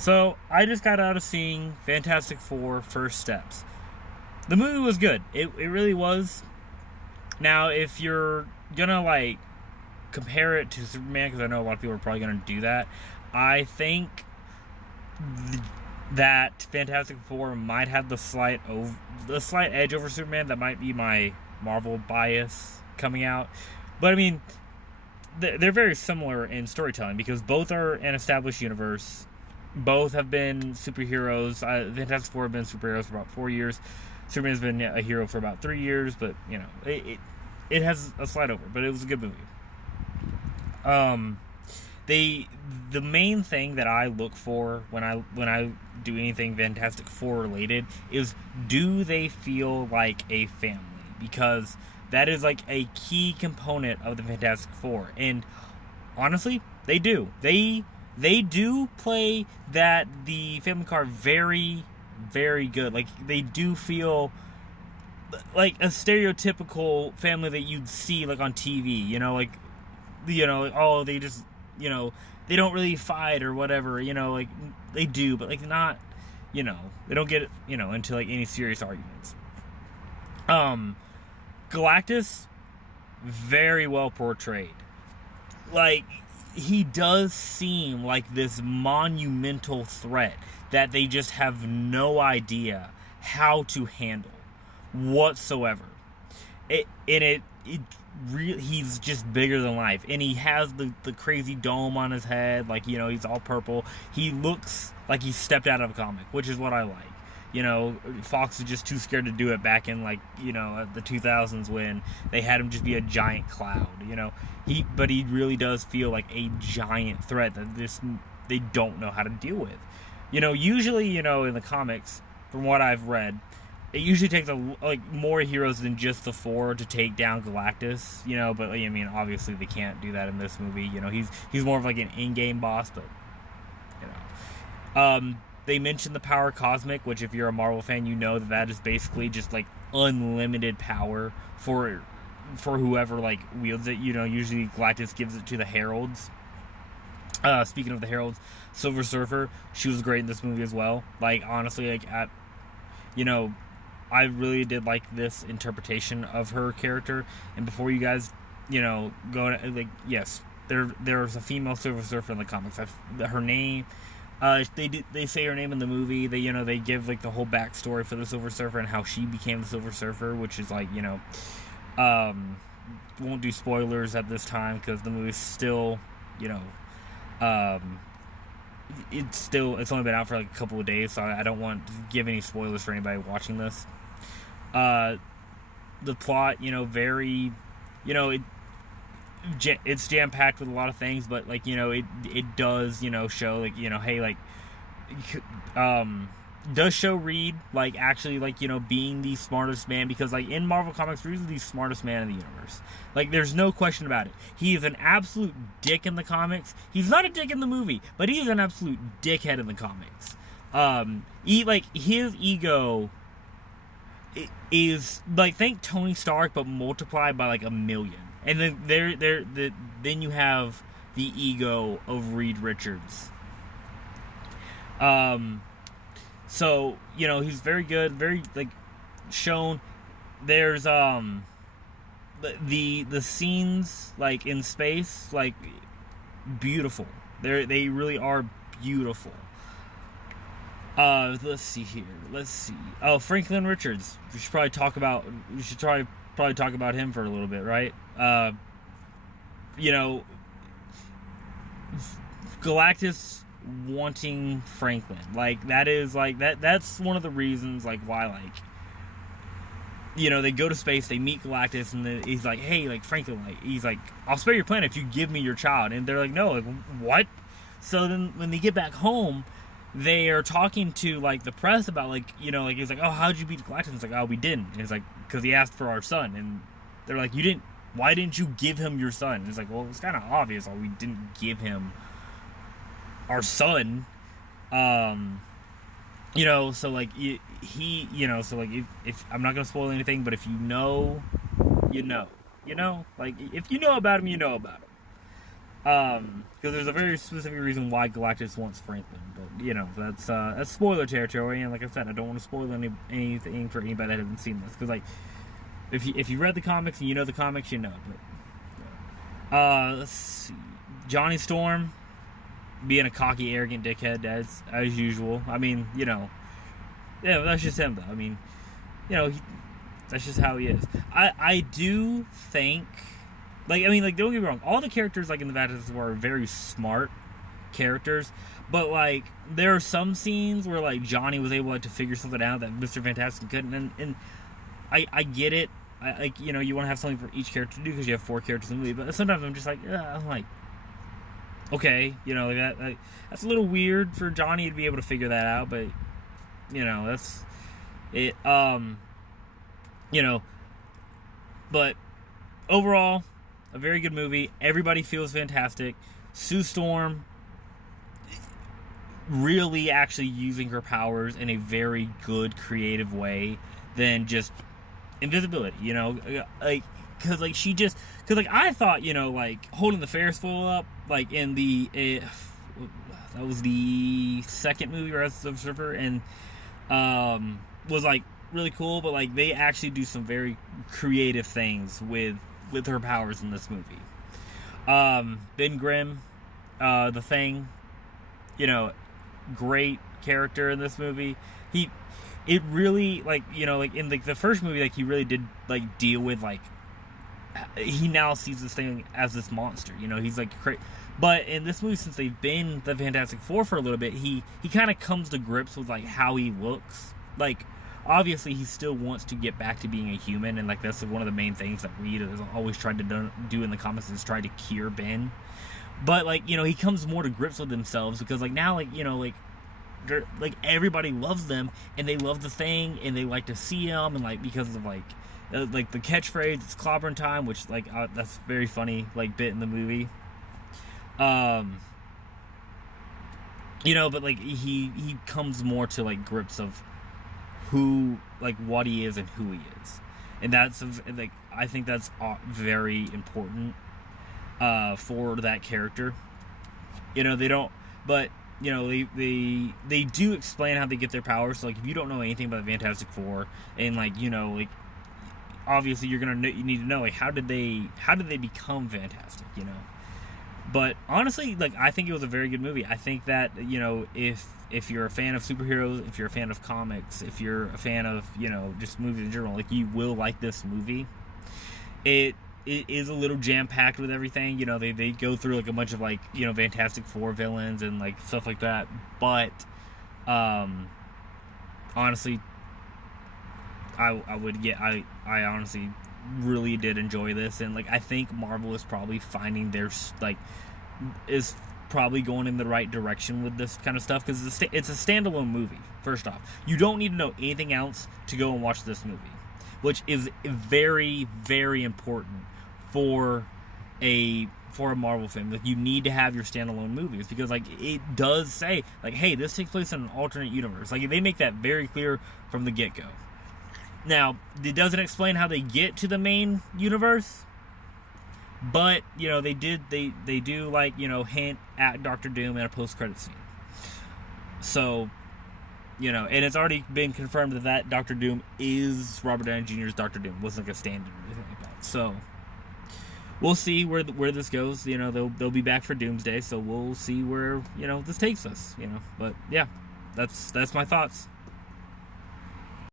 So I just got out of seeing Fantastic Four: First Steps. The movie was good. It really was. Now, if you're gonna like compare it to Superman, because I know a lot of people are probably gonna do that, I think that Fantastic Four might have the slight edge over Superman. That might be my Marvel bias coming out, but I mean, they're very similar in storytelling because both are an established universe. Both have been superheroes. Fantastic Four have been superheroes for about 4 years. Superman's been a hero for about 3 years, but you know, it has a slide over. But it was a good movie. The main thing that I look for when I do anything Fantastic Four related is, do they feel like a family? Because that is like a key component of the Fantastic Four, and honestly, they do. They do play that the family card very, very good. Like, they do feel like a stereotypical family that you'd see like on TV. Like, oh, they just, they don't really fight or whatever. Like they do, but like not, they don't get into like any serious arguments. Galactus, very well portrayed. Like, he does seem like this monumental threat that they just have no idea how to handle whatsoever. He's just bigger than life, and he has the crazy dome on his head. Like, he's all purple. He looks like he stepped out of a comic, which is what I like. Fox was just too scared to do it back in the 2000s when they had him just be a giant cloud. But he really does feel like a giant threat that they don't know how to deal with. Usually, in the comics, from what I've read, it usually takes more heroes than just the four to take down Galactus. But I mean, obviously they can't do that in this movie. He's more of like an in-game boss, but they mentioned the power cosmic, which if you're a Marvel fan, you know that is basically just like unlimited power for whoever like wields it. Usually Galactus gives it to the Heralds. Speaking of the Heralds, Silver Surfer, she was great in this movie as well. Like, honestly, I really did like this interpretation of her character. And before you guys, go yes, there's a female Silver Surfer in the comics. Her name. They say her name in the movie. They give like the whole backstory for the Silver Surfer and how she became the Silver Surfer, which is like, won't do spoilers at this time because the movie's still, it's only been out for like a couple of days, so I don't want to give any spoilers for anybody watching this. The plot, very, it's jam packed with a lot of things, but like, it does, show like, hey, like, does show Reed like actually like, being the smartest man, because like in Marvel Comics, Reed's the smartest man in the universe. Like, there's no question about it. He is an absolute dick in the comics. He's not a dick in the movie, but he is an absolute dickhead in the comics. His ego is like, think Tony Stark but multiplied by like 1,000,000. And then then you have the ego of Reed Richards. So, he's very good, very like shown. There's the scenes like in space, like, beautiful. They really are beautiful. Let's see here. Oh, Franklin Richards. We should probably talk about him for a little bit, right? Galactus wanting Franklin, like, that is like that's one of the reasons like why, like, they go to space, they meet Galactus, and then he's like, hey, like, Franklin, like, he's like, I'll spare your planet if you give me your child. And they're like, no, like, what? So then when they get back home, they are talking to like the press about like, like, he's like, oh, how'd you beat Galactus? It's like, oh, we didn't. And it's like, because he asked for our son. And they're like, why didn't you give him your son? And it's like, well, it's kind of obvious why we didn't give him our son. So like he so like, if I'm not gonna spoil anything, but if like, if you know about him, you know about him. Because there's a very specific reason why Galactus wants Franklin, but you know that's spoiler territory, and like I said, I don't want to spoil anything for anybody that hasn't seen this, because like if you read the comics and you know the comics, you know. But let's see, Johnny Storm being a cocky, arrogant dickhead as usual. I mean, you know, yeah, that's just him though. I mean, you know, that's just how he is. I do think. Like, I mean, like, don't get me wrong. All the characters, like, in the Fantastic Four are very smart characters. But, like, there are some scenes where, like, Johnny was able to figure something out that Mr. Fantastic couldn't. And I get it. Like, you know, you want to have something for each character to do because you have 4 characters in the movie. But sometimes I'm just like, I'm like, okay. You know, that's a little weird for Johnny to be able to figure that out. But, you know, that's it. You know, but overall, a very good movie. Everybody feels fantastic. Sue Storm really actually using her powers in a very good, creative way than just invisibility, you know? Like, because, like, because, like, I thought, you know, like, holding the Ferris wheel up, like, in that was the second movie, Rise of the Observer, and, was, like, really cool, but, like, they actually do some very creative things with her powers in this movie. Ben Grimm, the Thing, you know, great character in this movie. It really, like, you know, like in like the first movie, like he really did like deal with like he now sees this thing as this monster. You know, he's like but in this movie, since they've been the Fantastic Four for a little bit, he kind of comes to grips with like how he looks. Like, obviously he still wants to get back to being a human, and like that's one of the main things that Reed has always tried to do in the comics, is try to cure Ben. But like, you know, he comes more to grips with themselves because like now, like, you know, like everybody loves them and they love the Thing and they like to see him, and like because of like the catchphrase, it's clobbering time, which like that's very funny like bit in the movie. You know, but like he comes more to like grips of who, like, what he is and who he is, and that's like I think that's very important for that character. You know, they don't, but you know, they do explain how they get their powers. So like, if you don't know anything about the Fantastic Four, and like, you know, like obviously you need to know like how did they become fantastic, you know. But honestly, like, I think it was a very good movie. I think that, you know, if you're a fan of superheroes, if you're a fan of comics, if you're a fan of, you know, just movies in general, like, you will like this movie. It is a little jam-packed with everything. You know, they go through, like, a bunch of, like, you know, Fantastic Four villains and, like, stuff like that. But, honestly, I honestly really did enjoy this, and like I think Marvel is probably finding is probably going in the right direction with this kind of stuff, because it's a standalone movie. First off, you don't need to know anything else to go and watch this movie, which is very, very important for a Marvel film. Like, you need to have your standalone movies, because like it does say like, hey, this takes place in an alternate universe. Like, they make that very clear from the get-go. Now, it doesn't explain how they get to the main universe, but, you know, they do, like, you know, hint at Doctor Doom in a post-credit scene. So, you know, and it's already been confirmed that Doctor Doom is Robert Downey Jr.'s Doctor Doom. It wasn't like a stand-in or anything like that. So, we'll see where this goes. You know, they'll be back for Doomsday, so we'll see where, you know, this takes us, you know. But, yeah, that's my thoughts.